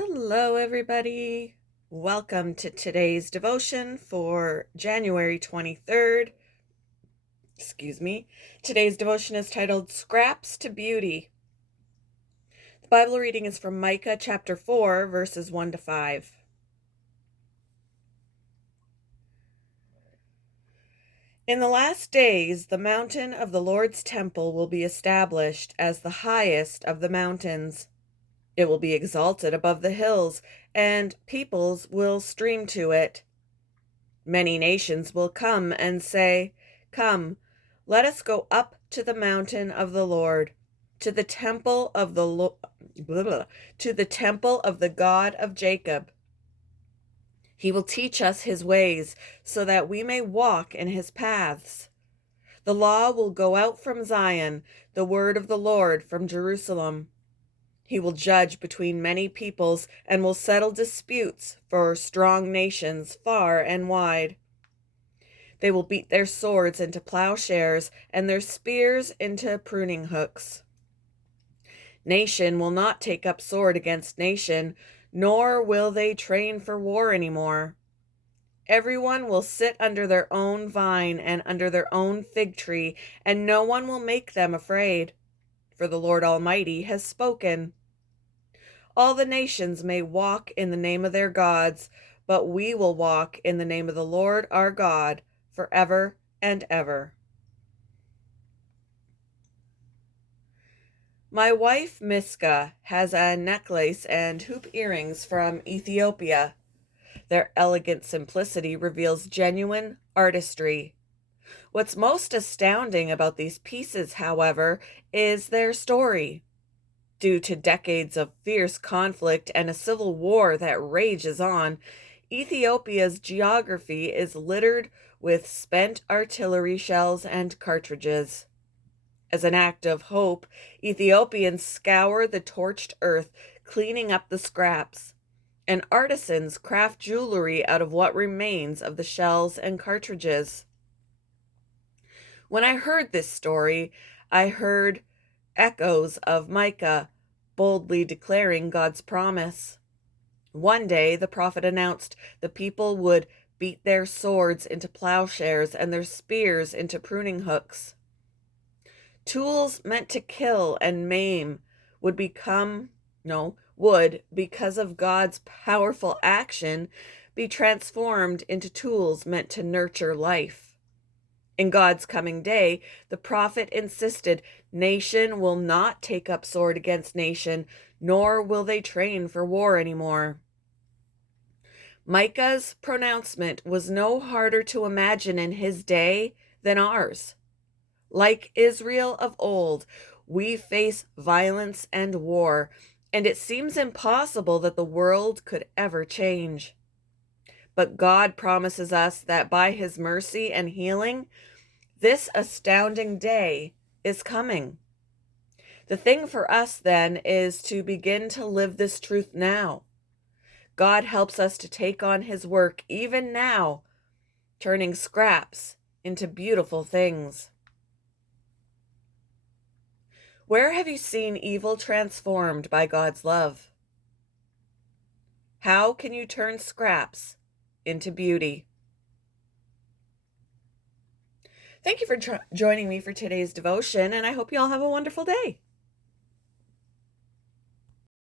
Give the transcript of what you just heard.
Hello, everybody. Welcome to today's devotion for January 23rd. Excuse me. Today's devotion is titled Scraps to Beauty. The Bible reading is from Micah chapter 4, verses 1 to 5. In the last days, the mountain of the Lord's temple will be established as the highest of the mountains. It will be exalted above the hills, and peoples will stream to it. Many nations will come and say, "Come, let us go up to the mountain of the Lord, to the temple of to the temple of the God of Jacob. He will teach us his ways, so that we may walk in his paths. The law will go out from Zion, the word of the Lord from Jerusalem. He will judge between many peoples and will settle disputes for strong nations far and wide. They will beat their swords into plowshares and their spears into pruning hooks. Nation will not take up sword against nation, nor will they train for war anymore. Everyone will sit under their own vine and under their own fig tree, and no one will make them afraid, for the Lord Almighty has spoken. All the nations may walk in the name of their gods, but we will walk in the name of the Lord our God forever and ever." My wife Miska has a necklace and hoop earrings from Ethiopia. Their elegant simplicity reveals genuine artistry. What's most astounding about these pieces, however, is their story. Due to decades of fierce conflict and a civil war that rages on, Ethiopia's geography is littered with spent artillery shells and cartridges. As an act of hope, Ethiopians scour the torched earth, cleaning up the scraps, and artisans craft jewelry out of what remains of the shells and cartridges. When I heard this story, I heard echoes of Micah boldly declaring God's promise. One day, the prophet announced the people would beat their swords into plowshares and their spears into pruning hooks. Tools meant to kill and maim would, because of God's powerful action, be transformed into tools meant to nurture life. In God's coming day, the prophet insisted nation will not take up sword against nation, nor will they train for war anymore. Micah's pronouncement was no harder to imagine in his day than ours. Like Israel of old, we face violence and war, and it seems impossible that the world could ever change. But God promises us that by his mercy and healing, this astounding day is coming. The thing for us then is to begin to live this truth now. God helps us to take on his work even now, turning scraps into beautiful things. Where have you seen evil transformed by God's love? How can you turn scraps into beauty? Thank you for joining me for today's devotion, and I hope you all have a wonderful day.